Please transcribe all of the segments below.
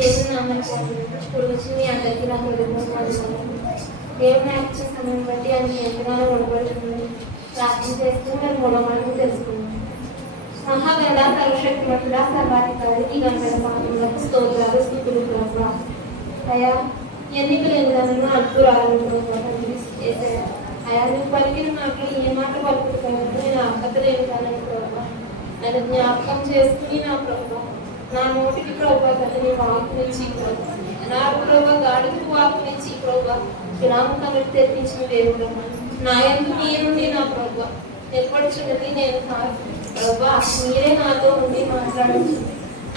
దేవుని నామని ఇప్పుడు వచ్చి మీ అందరికీ నా హృదయపూర్వక దేవుని ఇచ్చే సమయం బట్టి అది ఎంతగానో రుణపడుతుంది. ప్రార్థన చేస్తూ నేను మూలమాటలు తెలుసుకున్నాను. మహాగణ సర్వశక్తిమంతుడా సర్వాధికారి ఈ గంటల పాత్రలకు స్తోత్రాలు స్థితులు ప్రభావ అయా ఎన్నికలు ఎందుకు అద్భురాలు చేశారు. అయా నువ్వు పలికిన మాటలు ఏ మాట పలుకుతానంటే నేను అక్కతలేను కానీ ప్రభావ నన్ను జ్ఞాపకం చేసుకుని నా ప్రభావ నా నోటికి ప్రభావ నీ వాకునిచ్చి ప్రభావ నా ప్రభావ గాడికి వాకునిచ్చి ప్రభావ విరామకంగా తెప్పించిన దేవుడు నా ఎందుకు నీ నుండి నా ప్రభావ ఏర్పడుచున్నది నేను కాదు ప్రభా మీరే నాతో ఉండి మాట్లాడచ్చు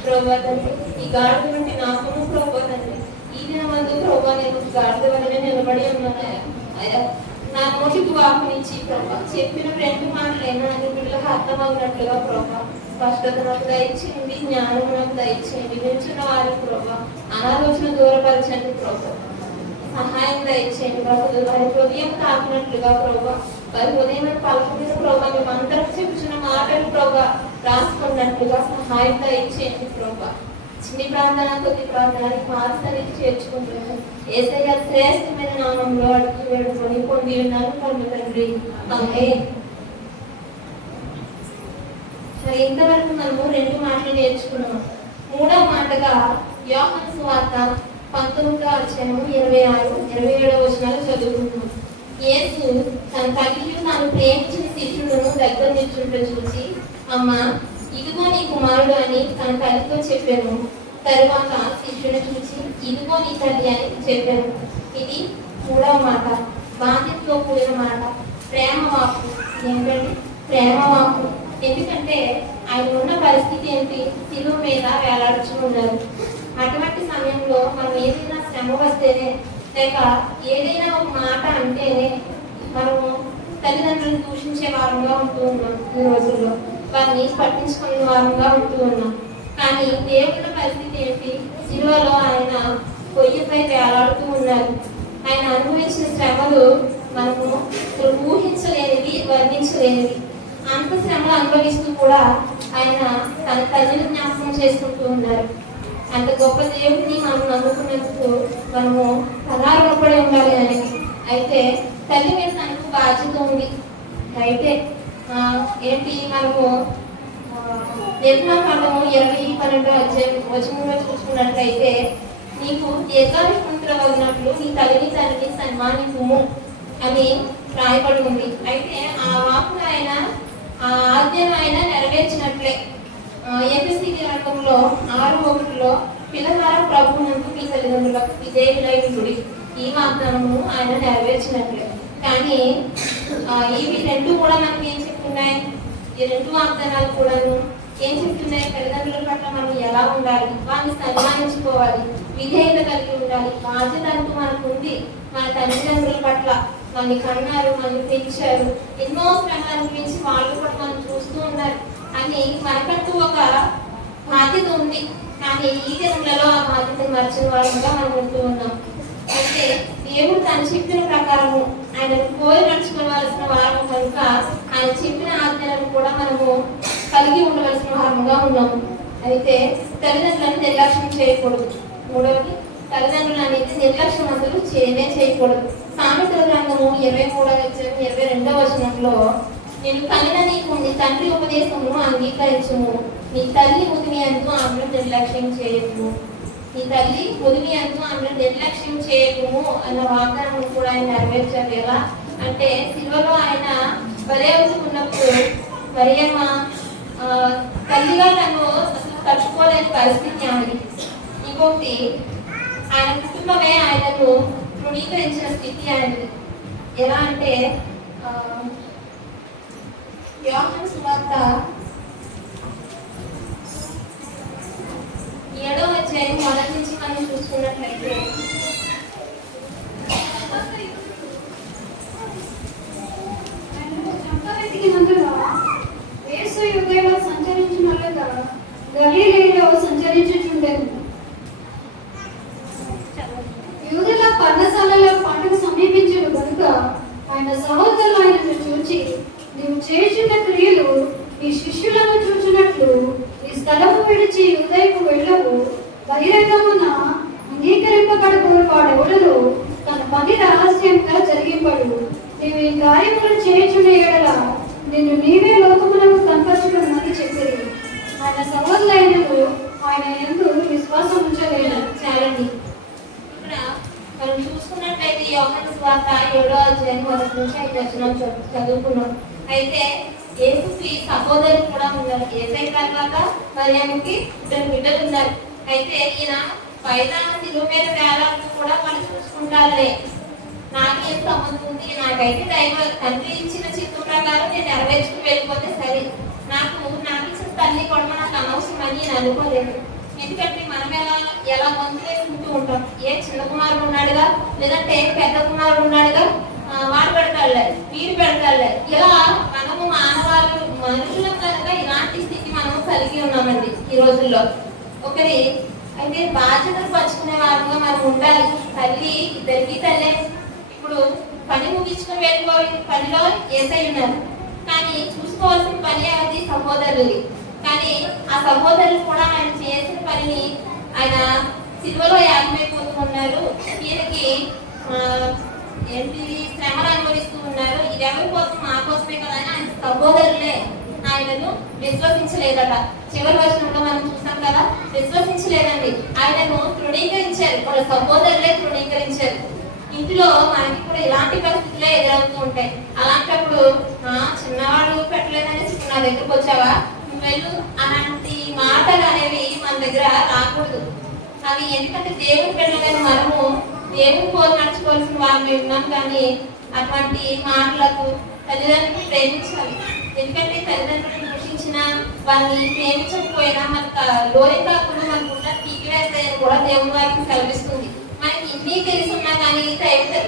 ప్రభా తండ్రి. ఈ గాడిద నుండి నాకును ప్రభా తండ్రి ఈ దినమందు ప్రభా నేను గాడిద వలన నిలబడి ఉన్నాను. అయ్యా నా నోటికి వాకునిచ్చి ప్రభా చెప్పిన రెండు మాటలైనా నీ బిడ్డలకు అర్థమవునట్లుగా ప్రభా స్పష్టత నాకు దయచేయండి, జ్ఞానం నాకు దయచేయండి. నిల్చున్న వారి ప్రభా అనాలోచన దూరపరచండి ప్రభా, సహాయం దయచేయండి ప్రభు. వారి హృదయం తాకినట్లుగా ప్రభా వారి ఉదయం పలుకున్న ప్రభా మేమందరం చెప్పుచున్న మాటలు ప్రభా రాసుకున్నట్లుగా సహాయం దయచేయండి ప్రభా. చిన్ని ప్రార్థన కొద్ది ప్రార్థనకి మారుసరికి చేర్చుకుంటున్నాను. యేసయ్య శ్రేష్టమైన నామంలో అడిగి వేడుకొని పొంది ఉన్నాను పొందు తండ్రి ఆమేన్. మరి ఇంతవరకు మనము రెండు మాటలు నేర్చుకున్నాం. మూడవ మాటగా యోహాను సువార్త 19వ అధ్యాయం 26, 27 వచనాలు చదువుకున్నాం. యేసు తన తల్లి తాను ప్రేమించిన శిష్యులను దగ్గర నిల్చుంటూ చూసి అమ్మ ఇదిగో నీ కుమారుడు అని తన తల్లితో చెప్పాను. తరువాత శిష్యుని చూసి ఇదిగో నీ తల్లి అని చెప్పాను. ఇది మూడవ మాట, బాధ్యతతో కూడిన మాట, ప్రేమ వాకు. ఏంటంటే ప్రేమ వాకు. ఎందుకంటే ఆయన ఉన్న పరిస్థితి ఏంటి? శిలువ మీద వేలాడుచు ఉన్నారు. అటువంటి సమయంలో మనం ఏదైనా శ్రమ వస్తేనే లేక ఏదైనా ఒక మాట అంటేనే మనము తల్లిదండ్రులను దూషించే వారంగా ఉంటూ ఉన్నాం. ఈ రోజుల్లో వారిని పట్టించుకునే వారంగా ఉంటూ ఉన్నాం. కానీ దేవుని పరిస్థితి ఏంటి? శిలువలో ఆయన పొయ్యిపై వేలాడుతూ ఉన్నారు. ఆయన అనుభవించిన శ్రమలు మనము ఊహించలేనివి, వర్ణించలేనివి. అంత శ్రమలు అనుభవిస్తూ కూడా ఆయన తన తల్లిని జ్ఞాపకం చేసుకుంటూ ఉన్నారు. అంత గొప్ప దేవుడిని మనం నమ్ముకున్నందుకు మనము రుణపడి ఉండాలి అని. అయితే తల్లి మీద తనకు బాధ్యత ఉంది. అయితే ఏంటి మనము నిర్మాకాండము 20:12 వచనంలో చూసుకున్నట్లయితే నీకు దీర్ఘాయుష్మంతులవన్నట్లు నీ తల్లిని తండ్రిని సన్మానించుము అని రాయబడి ఉంది. అయితే ఆ వాక్కును ఆయన ఆ ఆజ్ఞను ఆయన నెరవేర్చినట్లే. ఎఫెసీ గ్రంథంలో 6:1 పిల్లలారా ప్రభువునందు మీ తల్లిదండ్రులకు విధేయులైయుండుడి. ఈ వాగ్దానము ఆయన నెరవేర్చినట్లే. కానీ ఇవి రెండు కూడా మనకి ఏం చెప్తున్నాయి? ఈ రెండు వాగ్దానాలు కూడాను ఏం చెప్తున్నాయి? తల్లిదండ్రుల పట్ల మనం ఎలా ఉండాలి, వారిని సన్మానించుకోవాలి, విధేయత కలిగి ఉండాలి. బాధ్యత అంటూ మనకు ఉంది. మన తల్లిదండ్రుల పట్ల మనల్ని కన్నారు, మనల్ని పెంచారు, ఎన్నో శ్రమలు అనిపించి వాళ్ళు కూడా మనం చూస్తూ ఉన్నారు అని మనకంటూ ఒక బాధ్యత ఉంది. కానీ ఈ దినంలో ఆ బాధ్యతను మర్చిన వాళ్ళగా మనం ఉంటూ ఉన్నాం. అంటే దేవుడు తను చెప్పిన ప్రకారము ఆయన కోరి నడుచుకోవాల్సిన వారం కనుక ఆయన చెప్పిన ఆజ్ఞలను కూడా మనము కలిగి ఉండవలసిన వారముగా ఉన్నాము. అయితే తల్లిదండ్రులను నిర్లక్ష్యం చేయకూడదు. మూడవది, తల్లిదండ్రులు అనేది నిర్లక్ష్యం అసలు చేయకూడదు. సామెతల గ్రంథము 23:22 వచనంలో నేను కనిన నీకు నీ తండ్రి ఉపదేశమును అంగీకరించుము, నీ తల్లి ముదిమి అంటూ ఆమెను నిర్లక్ష్యం చేయము. నీ తల్లి ముదిమి అంటూ ఆమెను నిర్లక్ష్యం చేయము అన్న వాగ్దానం కూడా ఆయన నెరవేర్చారు. ఎలా అంటే శిలువలో ఆయన బలియవుతున్నప్పుడు మరియమ్మ తల్లిగా తను అసలు తట్టుకోలేని పరిస్థితి ఆమెది. ఇంకొకటి ఆయన కుటుంబమే ఆయనను తృణీకరించిన స్థితి ఆయనది. ఎలా అంటే యోహాను సువార్త 7వ అధ్యాయం 1 నుంచి మనం చూసుకున్నట్లయితే యేసు యూదయలో సంచరించుచుండగా గలిలయలో సంచరించుచుండెను. యూదుల పర్ణశాలలో పండుగ సమీపించిన కనుక ఆయన సహోదరులు ఆయనను చూచి నీవు చేసిన క్రియలు నీ శిష్యులను చూచినట్లు ఈ స్థలము విడిచి యూదయకు వెళ్ళవు, బహిరంగమున అంగీకరింపబడకు వాడెవడను తన పని రహస్యంగా జరిగింపడు. నీవు ఈ కార్యములు చేయుచున్న యెడల నిన్ను నీవే లోకములకు కనపరచుకున్నది చెప్పిరి. ఆయన సహోదరులైనను ఆయన యందు విశ్వాసం ఉంచలేదు. చాలండి. ఇక్కడ మనం చూసుకున్నట్లయితే యోహాను సువార్త 7వ అధ్యాయం 1 నుంచి 5 వచనం చదువుకున్నాం. అయితే యేసుకి సహోదరులు కూడా ఉన్నారు. యేసయ్య తర్వాత మరియమ్మకి 2 బిడ్డలు ఉన్నారు. అయితే ఈయన పైన శిలువ మీద వేలాడుతూ కూడా వాళ్ళు చూసుకుంటారులే, నాకేం సంబంధం ఉంది, నాకైతే తండ్రి ఇచ్చిన చిత్తం ప్రకారం నేను నెరవేర్చుకుని వెళ్ళిపోతే సరే, నాకు ఇచ్చిన తల్లి కూడా నాకు అనవసరం అని నేను అనుకోలేదు. ఎందుకంటే మనం ఎలా గొంతు వేసుకుంటూ ఉంటాం. ఏ చిన్న కుమారుడు ఉన్నాడుగా, లేదంటే పెద్ద కుమారుడు ఉన్నాడుగా, వాడు పెడతాడులే, వీడు పెడతాడులే, ఇలా మనము మనుషులం కనుక ఇలాంటి స్థితి మనం కలిగి ఉన్నామండి ఈ రోజుల్లో. ఒకరి అయితే బాధ్యతలు పంచుకునే వారంగా మనం ఉండాలి. తల్లి ఇద్దరికి తల్లే. ఇప్పుడు పని ముగించుకుని వెళ్ళిపోయి పనిలో యేసయ్య ఉన్నారు, కానీ చూసుకోవాల్సిన పని అది సహోదరులు. కానీ ఆ సహోదరులు కూడా ఆయన చేసిన పనిని ఆయన సిలువలో యాగమైపోతూ ఉన్నారు. ఈయనకి శ్రమలు అనుభవిస్తూ ఉన్నారు. ఇది ఎవరి కోసం? మా కోసమే కదా అని ఆయన సహోదరులే ఆయనను విశ్వసించలేదట. చివరి వచనంలో మనం చూసాం కదా, విశ్వసించలేదండి, ఆయనను తృణీకరించారు. వాళ్ళ సహోదరులే తృణీకరించారు. ఇంట్లో మనకి కూడా ఇలాంటి పరిస్థితులే ఎదురవుతూ ఉంటాయి. అలాంటప్పుడు చిన్నవాడు పెట్టలేదని నా దగ్గరకు వచ్చావా, నువ్వు వెళ్ళు అలాంటి మాటలు అనేవి మన దగ్గర రాకూడదు. అవి ఎందుకంటే దేవుని పెట్టలేదని మనము దేవుని పోలు నడుచుకోవాల్సిన వారు ఉన్నాం. కానీ అటువంటి మాటలకు తల్లిదండ్రులు ప్రేమించాలి. ఎందుకంటే తల్లిదండ్రులను దూషించిన వాళ్ళని ప్రేమించకపోయినా మనకు లోరికాకులు మనకున్న తీగివేస్తాయని కూడా దేవుని వారికి కల్పిస్తుంది. మనకి ఇన్ని తెలిసి ఉన్నా కానీ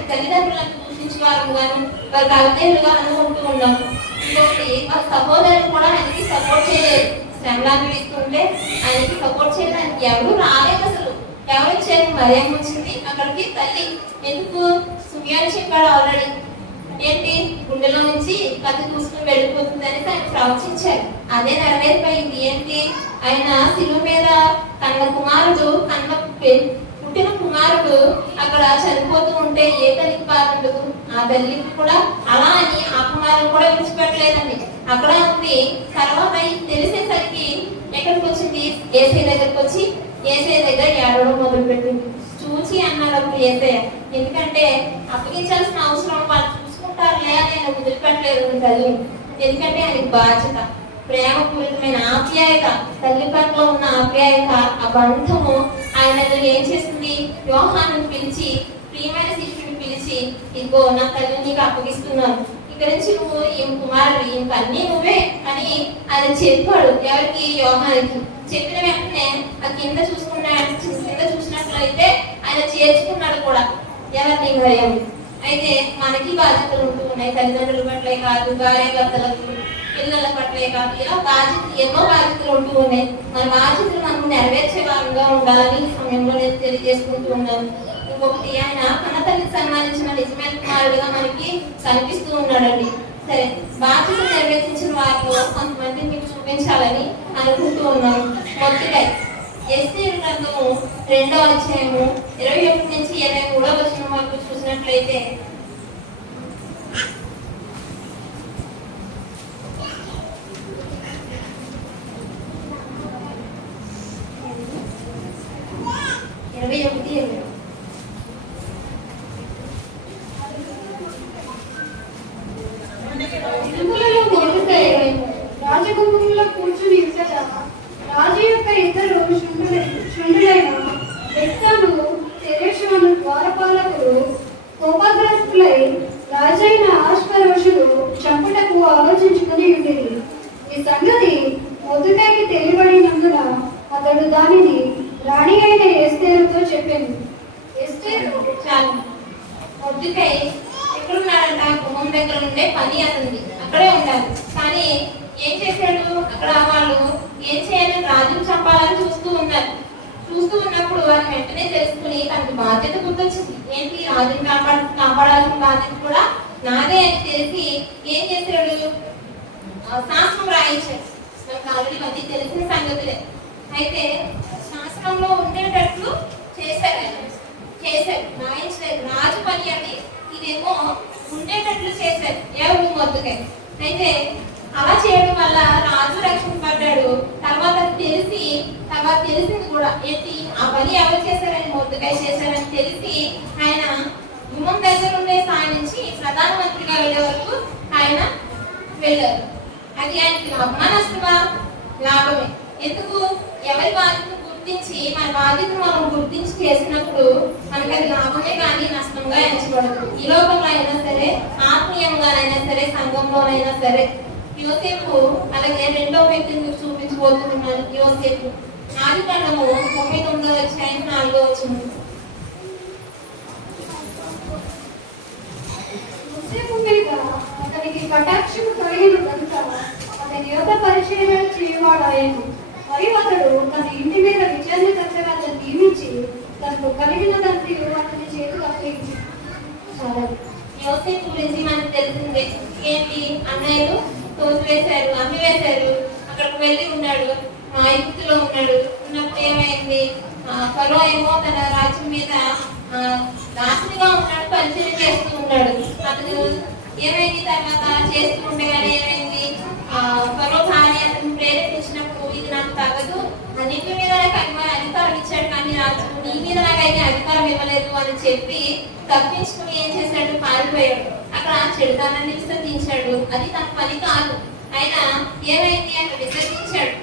తల్లిదండ్రులను దూషించే వారు కానీ వారి తల్లిదండ్రులుగా అనుకుంటూ ఉన్నాము. ఇంకొకటి వాళ్ళ సహోదరులు కూడా ఆయనకి సపోర్ట్ చేయలేదు. శ్రమలను ఇస్తుంటే ఆయనకి సపోర్ట్ చేయడానికి ఎవరు రాలేదు. అసలు ఎవరు వచ్చారు? మరియమ్మ వచ్చింది అక్కడికి. తల్లి ఎందుకు సుమ్యాన్ని చెప్పాడు ఆల్రెడీ, ఏంటి గుండెలో నుంచి కత్తి చూసుకుని వెళ్ళిపోతుందని ఆయన ప్రవచించారు. అదే నెరవేరిపోయింది. ఏంటి? ఆయన శిలువ మీద పుట్టిన కుమారుడు అక్కడ చనిపోతూ ఉంటే ఏ తల్లికి బాధ ఉండదు? ఆ తల్లికి కూడా అలా అని ఆ కుమారుడు కూడా విడిచిపెట్టలేదండి, అక్కడ ఉంది. తర్వాత తెలిసేసరికి ఎక్కడికి వచ్చింది? యేసయ్య దగ్గరికి వచ్చి యేసయ్య దగ్గర ఏడవడం మొదలుపెట్టింది. చూచి అన్నాడు అప్పుడు యేసయ్య, ఎందుకంటే అప్పగించాల్సిన అవసరం వాళ్ళు చూసుకుంటారులే అని ఆయన వదిలిపెట్టలేదు తల్లి. ఎందుకంటే ఆయనకి బాధ్యత, ప్రేమపూరితమైన ఆప్యాయత, తల్లి పట్ల ఉన్న ఆప్యాయత, ఆ బంధము ఆయనను ఏం చేస్తుంది? యోహానుని పిలిచి, ప్రియమైన శిష్యుని పిలిచి, ఇదిగో నా తల్లిని నీకు అప్పగిస్తున్నాను, ఇక్కడ నుంచి నువ్వు ఏం కుమారుడు, ఇంకన్నీ నువ్వే అని ఆయన చెప్పాడు. ఎవరికి? యోహానికి. చెప్పిన వెంటనే ఆ కింద చూసినట్లయితే ఆయన చేర్చుకున్నాడు కూడా. ఎవరిని? మరియమ్మ. అయితే మనకి బాధ్యతలు ఉంటూ ఉన్నాయి. తల్లిదండ్రుల పట్లే కాదు, భార్య భర్తలకు, పిల్లల పట్లే కాదు, ఇలా ఎన్నో బాధ్యతలు ఉంటూ ఉన్నాయి. మన బాధ్యతలు మనం నెరవేర్చే వారంగా ఉండాలని ఈ సమయంలో నేను తెలియజేసుకుంటూ ఉన్నాను. ఇంకొకటి, ఆయన కన్న తల్లికి సన్మానించిన నిజమైన కుమారుడిగా మనకి కనిపిస్తూ ఉన్నాడండి. సరే, బాధ్యతలు నెరవేర్చిన వారిలో కొంతమంది మీకు చూపించాలని అనుకుంటూ ఉన్నాను. మొదటిగా ఎస్తేరు గ్రంథము 2వ అధ్యాయము 21 నుంచి 23వ వచనం వరకు చూసినట్లయితే, రాజగుమ్మంలో కూర్చుని ఉంటగా రాజు యొక్క ఇద్దరు శుంఠులైన బెత్తాను, తెరేషును ద్వారపాలకులు కోపగ్రస్తులై రాజైన అహష్వేరోషును చంపుటకు ఆలోచించుకుని ఉండేది. ఈ సంగతి మొర్దెకైకి తెలియబడినందున అతడు దానిని రాణి అయిన ఎస్తేరుతో చెప్పాను. ఎస్తేరు చాలు, మొర్దెకై ఎక్కడున్నాడంట? గుమ్మం దగ్గర ఉండే పని అతనిది, అక్కడే ఉండాలి. కానీ ఏం చేశాడు? అక్కడ వాళ్ళు ఏం చేయాలని రాజును చంపాలని చూస్తూ ఉన్నప్పుడు వాళ్ళు వెంటనే తెలుసుకుని తనకి బాధ్యత గుర్తొచ్చింది. ఏంటి? రాజుని కాపాడాల్సిన బాధ్యత కూడా నాదే అని తెలిసి ఏం చేశాడు? శాస్త్రం రాయించాడు. మనకు ఆల్రెడీ అది తెలిసిన సంగతులే. అయితే శాస్త్రం నష్టంలో ఉండేటట్లు చేశారు ఆయన. చేశారు, నాయించలేదు. రాజు పని అని ఇదేమో ఉండేటట్లు చేశారు ఎవరు మొద్దుకై. అయితే అలా చేయడం వల్ల రాజు రక్షింపబడ్డాడు. తర్వాత తెలిసింది కూడా ఏంటి, ఆ పని ఎవరు చేశారని, మొద్దుకై చేశారని తెలిసి ఆయన గుమ్మం దగ్గర ఉండే స్థాయి నుంచి ప్రధానమంత్రిగా వెళ్ళే వరకు ఆయన వెళ్ళారు. అది ఆయనకి లాభమా నష్టమా? లాభమే. ఎందుకు? ఎవరి బాధ్యతను గుర్తించి మన బాధ్యతను మనం గుర్తించి చేసినప్పుడు మనకి అది లాభమే కానీ నష్టంగా ఎంచబడదు. ఈ లోకంలో అయినా సరే, ఆత్మీయంగానైనా సరే, సంఘంలోనైనా సరే. యోసేపు అలాగే రెండో వ్యక్తిని మీకు చూపించబోతున్నాను. యోసేపు ఆదికాండము 39వ అధ్యాయం 4వ వచనం. యోసేపు మీద అతనికి కటాక్షము కలిగిన కనుక అతని యొక్క పరిచర్య చేయువాడాయను. మరియు అతడు తన ఇంటి మీద విచారణకర్తగా అతను నియమించి తనకు కలిగిన తండ్రి అతని చేతులు అప్పగించాడు. యోసేపు గురించి మనకు తెలిసిందే. ఏంటి, అన్నయ్యలు తోసివేశారు, అమ్మివేశారు. అక్కడికి వెళ్ళి ఉన్నాడు, ఐగుప్తులో ఉన్నాడు. ఉన్నప్పుడు ఏమైంది, ఫరో ఏమో తన రాజ్యం మీద దాసునిగా ఉన్నాడు, పరిచయం చేస్తూ ఉన్నాడు. అతను ఏమైంది, తర్వాత చేస్తూ ఉండగానే ఏమైంది, ఫరో భార్య అతను ప్రేరేపించినప్పుడు ఇది నాకు తగదు, అన్నింటి మీద నాకు అధికారం ఇచ్చాడు కానీ రాజు నీ మీద నాకైతే అధికారం ఇవ్వలేదు అని చెప్పి తప్పించుకుని ఏం చేశాడు, పారిపోయాడు. అక్కడ చెడుతనాన్ని విసర్జించాడు. అది తన పని కాదు. ఆయన ఏమైంది, అక్కడ విసర్జించాడు.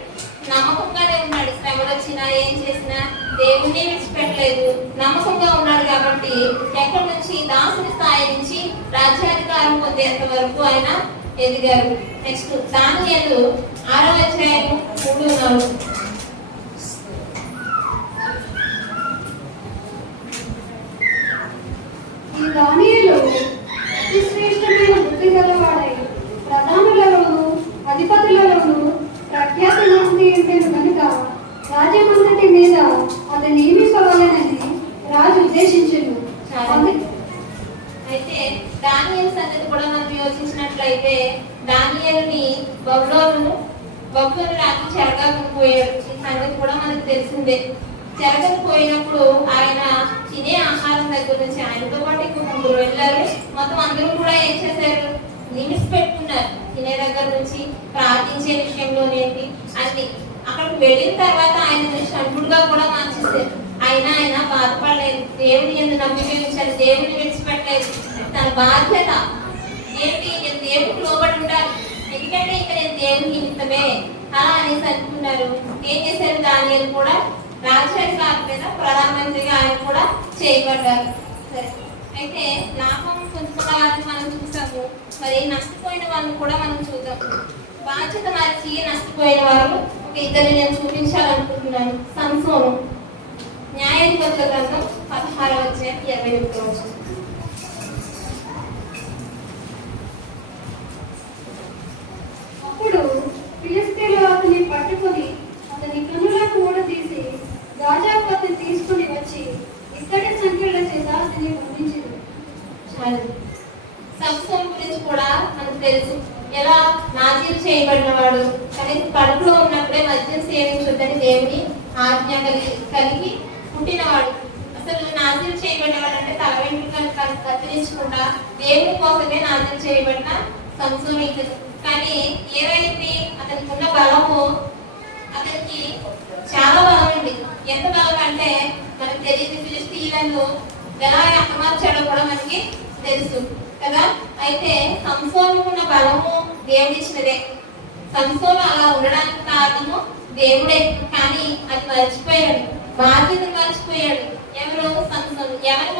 నమ్మకంగానే ఉన్నాడు. శ్రమలు వచ్చినా ఏం చేసినా దేవుణ్ణి విడిచిపెట్టలేదు. నమ్మకంగా ఉన్నాడు కాబట్టి ఎక్కడి నుంచి, దాసుని స్థాయి నుంచి రాజ్యాధికారం పొందేంత వరకు ఆయన ఎదిగారు. నెక్స్ట్ దానియేలు 6వ అధ్యాయం 3-4. ఈ దానియేలు అతి శ్రేష్టమైన బుద్ధి గలవాడై ప్రధానులలోను అధిపతులలోను ప్రఖ్యాతి నొంది కనుక రాజ్యమంతటి మీద అతను నియమించవాలనని రాజు ఉద్దేశించిండు. అయితే దానియేలు సంగతి కూడా మనం యోచించినట్లయితే దానియేలుని బబులోను రాజు చెరగకపోయాడు. ఈ సంగతి కూడా మనకు తెలిసిందే. చెరగకపోయినప్పుడు ఆయన తినే ఆహారం దగ్గర నుంచి ఆయనతో పాటు ఇంకో 3 వెళ్ళారు. మొత్తం అందరూ కూడా ఏం చేశారు, లిమిట్స్ పెట్టుకున్నారు. తినే దగ్గర నుంచి ప్రార్థించే విషయంలోనేంటి అన్ని. అక్కడికి వెళ్ళిన తర్వాత ఆయన షంటుడుగా కూడా మార్చేశారు. ఆయన బాధపడలేదు. దేవుని ఎందుకు నమ్మిక ఉంచారు, దేవుని విడిచిపెట్టలేదు. తన బాధ్యత ఏంటి, నేను దేవుడికి లోబడి ఉండాలి, ఎందుకంటే ఇక్కడ నేను దేవుని నిమిత్తమే అలా అనేసి అనుకున్నారు. ఏం చేశారు, దానియేలు కూడా రాజ్యాధికారి మీద ప్రధానమంత్రిగా ఆయన కూడా చేయబడ్డారు. సరే, అయితే లాభం పొందుకోవాలని మనం చూసాము. మరి నష్టపోయిన వాళ్ళని కూడా మనం చూద్దాం. బాధ్యత మరిచి నష్టపోయిన వారు ఒక ఇద్దరిని నేను చూపించాలనుకుంటున్నాను. సంసోను, న్యాయాధిపతుల గ్రంథం 16వ అధ్యాయం 21వ వచనం. అప్పుడు ఫిలిష్తీయులు అతన్ని పట్టుకొని అతని కన్నులకు ఊడదీసి గాజాకు అతన్ని తీసుకుని వచ్చి ఇత్తడి సంఖ్యల చేత అతన్ని బంధించారు. సంసోను గురించి కూడా మనకు తెలుసు. ఎలా నాజీరు చేయబడిన వాడు, కనీసం కడుపులో ఉన్నప్పుడే మద్యం సేవించొద్దని దేవుని ఆజ్ఞ కలిగి పుట్టినవాడు. అసలు నాజీరు చేయబడిన వాడు అంటే తల వెంట్రుకలు కత్తిరించకుండా దేవుని కోసమే నాజీరు చేయబడిన సంసోను. కానీ ఏమైంది, అతనికి ఉన్న బలము, అతనికి చాలా బలం ఉంది. ఎంత బలం అంటే మనకు తెలియదు. ఫిలిష్తీయులను ఎలా అమర్చాడో కూడా మనకి తెలుసు కదా. అయితే సంసోను ఉన్న బలము దేవుడిచ్చినదే. సంసోను అలా ఉండడానికి కారణము దేవుడే. కానీ అది మర్చిపోయాడు, బాధ్యతను మర్చిపోయాడు. ఎవరు? సంసోను. ఎవరి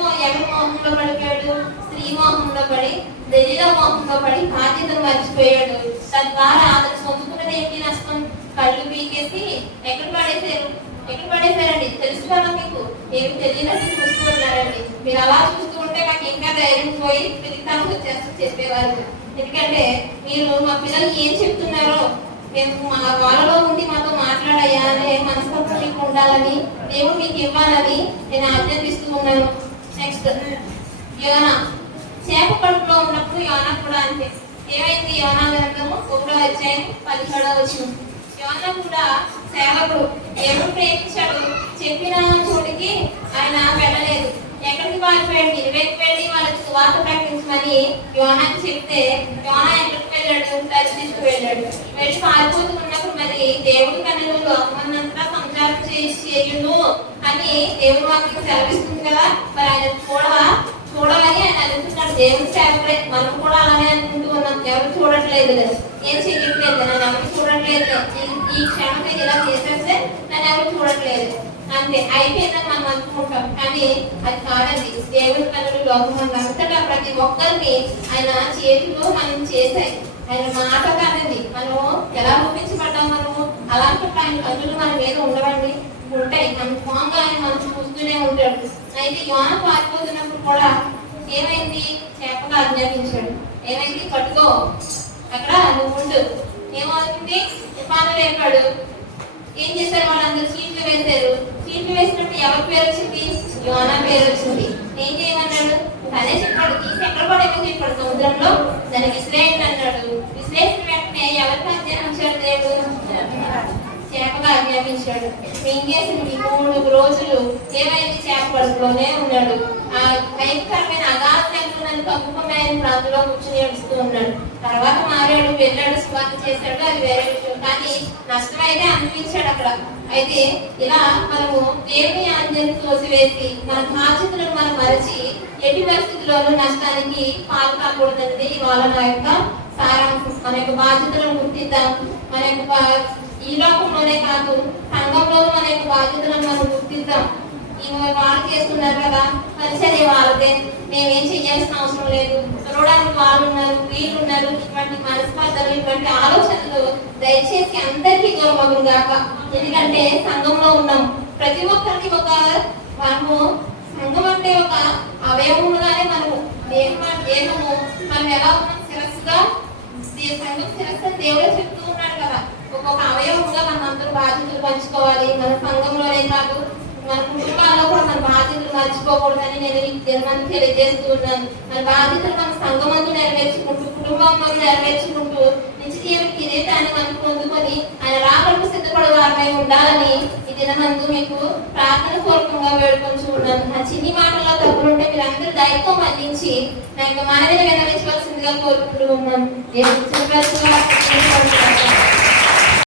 మోహంలో పడిపోయాడు? స్త్రీ మోహంలో పడి, దళిల మోహంలో పడి బాధ్యతను మర్చిపోయాడు. తద్వారా అతను సొంతుకున్నది ఏంటి నష్టం? కళ్ళు పీకేసి ఎక్కడ పడేశారండి? తెలుసు కదా మీకు, ఏమి తెలియనట్టు చూస్తూ ఉన్నారండి. మీరు అలా చూస్తూ ఉంటే నాకు ఇంకా ధైర్యం పోయి పిలితానికి వచ్చేస్తూ చెప్పేవారు. ఎందుకంటే మీరు మా పిల్లలు ఏం చెప్తున్నారో మేము మా వాళ్ళలో ఉండి మాతో మాట్లాడయ్యా అనే మనస్తత్వం మీకు ఉండాలని, దేవుడు మీకు ఇవ్వాలని నేను ఆజ్ఞాపిస్తూ ఉన్నాను. నెక్స్ట్ యోనా, చేప కడుపులో ఉన్నప్పుడు యోనా కూడా అంతే. ఏమైంది? యోనా గ్రంథము 1వ అధ్యాయం 17వ వచనం. యోన కూడా సేవకుడు, దేవుడు ప్రేమించాడు, చెప్పిన చోటికి ఆయన వెళ్ళలేదు. ఎక్కడికి పారిపోయాడు? నినివేకి వెళ్ళి వాళ్ళకి సువార్త ప్రకటించమని యోనాకి చెప్తే యోనా ఎక్కడికి వెళ్ళాడు? తర్షీషుకు వెళ్ళాడు. వెళ్ళి పారిపోతూ ఉన్నప్పుడు మరి దేవుడి కన్నులు లోకమంతా సంచారం చేయును అని దేవుడి వాక్యం సెలవిస్తుంది కదా. మరి ఆయన చూడాలని ఆయన అనుకుంటున్నాడు. దేవుడి సేవకుడే, మనం కూడా అలానే అనుకుంటూ ఉన్నాం. ఎవరు చూడట్లేదు, ఏం చేయట్లేదు, నన్ను ఎవరు చూడట్లేదు, ఈ క్షణంలో ఇలా చేసేస్తే నన్ను ఎవరు చూడట్లేదు, అంతే అయిపోయిందని మనం అనుకుంటాం. కానీ అది కాదండి. దేవుడి కన్నులు లోకం అంతటా ప్రతి ఒక్కరిని ఆయన చేతులు మనం చేశాయి. ఆయన మాట కాదండి. మనం ఎలా రూపించబడ్డాం, మనము అలాంటి ఆయన కన్నులు మన మీద ఉండవండి, ఉంటాయి. కన్ఫామ్గా ఆయన మనం చూస్తూనే ఉంటాడు. అయితే యోన పారిపోతున్నప్పుడు కూడా ఏమైంది? చేపగా ఆజ్ఞాపించాడు. ఏమైంది? పట్టుకో, అక్కడ నువ్వు ఉండు. ఏమవుతుంది? తుఫాను రేపాడు. ఏం చేశారు? వాళ్ళందరూ చీట్లు వేశారు. చీట్లు వేసినప్పుడు ఎవరి పేరు వచ్చింది? యోనా పేరు వచ్చింది. ఏం చేయమన్నాడు? తనే చెప్పాడు, తీసి ఎక్కడ పడేమో చెప్పాడు, సముద్రంలో దాన్ని విసిరేయండి అన్నాడు. విసిరేసిన వెంటనే ఎవరికి ఆజ్ఞాపించాడు? దేవుడు చేపగా ఆజ్ఞాపించాడు. ఏం చేసింది? 3 రోజులు ఏమైంది? చేప పడుకులోనే ఉన్నాడు. ఆ భయంకరమైన అగాధంలో కమ్ముకున్నాయని అందులో కూర్చుని ఏడుస్తూ ఉన్నాడు. తర్వాత మారాడు, వెళ్ళాడు, స్వార్థ చేశాడు, అది వేరే విషయం. కానీ నష్టం అయితే అనిపించాడు అక్కడ. అయితే ఇలా మనము దేవుని ఆజ్ఞను తోసివేసి మన బాధ్యతలను మనం మరచి ఎట్టి పరిస్థితుల్లోనూ నష్టానికి పాలు కాకూడదండి. ఇవాళ నా యొక్క సారాంశం. మన యొక్క బాధ్యతలను గుర్తిద్దాం. మన యొక్క ఈ లోకంలోనే కాదు, సంఘంలోనూ మన యొక్క బాధ్యతలను మనం గుర్తిద్దాం. వాళ్ళు చేస్తున్నారు కదా, పరిచర్య వాళ్ళదే, మేమేం చేయాల్సిన అవసరం లేదు, చూడడానికి వాళ్ళు ఉన్నారు, వీళ్ళు ఉన్నారు, ఇటువంటి మనస్పర్ధలు, ఇటువంటి ఆలోచనలు దయచేసి అందరికీ దూరం కాక. ఎందుకంటే సంఘంలో ఉన్నాం, ప్రతి ఒక్కరికి మనము సంఘం అంటే ఒక అవయవముగానే మనము దేహము మనం ఎలా ఉన్నాం, శిరస్సుగా సంఘం శిరస్సు దేవుడే చెప్తూ ఉన్నాడు కదా. ఒక్కొక్క అవయవంగా మనం అందరూ బాధ్యతలు పంచుకోవాలి. మన సంఘంలోనే కాదు, మన కుటుంబాల్లో కూడా మన బాధ్యతలు మర్చిపోకూడదని నేను ఈ జన్మని తెలియజేస్తూ ఉన్నాను. మన బాధ్యతలు మన సంఘమందు నెరవేర్చుకుంటూ, కుటుంబంలో నెరవేర్చుకుంటూ నిత్యజీవ కిరీటాన్ని మనం పొందుకొని ఆయన రాకడకు సిద్ధపడే వారమై ఉండాలని ఈ దినమందు మీకు ప్రార్థన పూర్వకంగా వేడుకొని ఉన్నాను. నా చిన్ని మాటల్లో తప్పులుంటే మీరు అందరూ దయతో మన్నించి నా యొక్క మనవిని వినవించవలసిందిగా కోరుకుంటూ ఉన్నాను.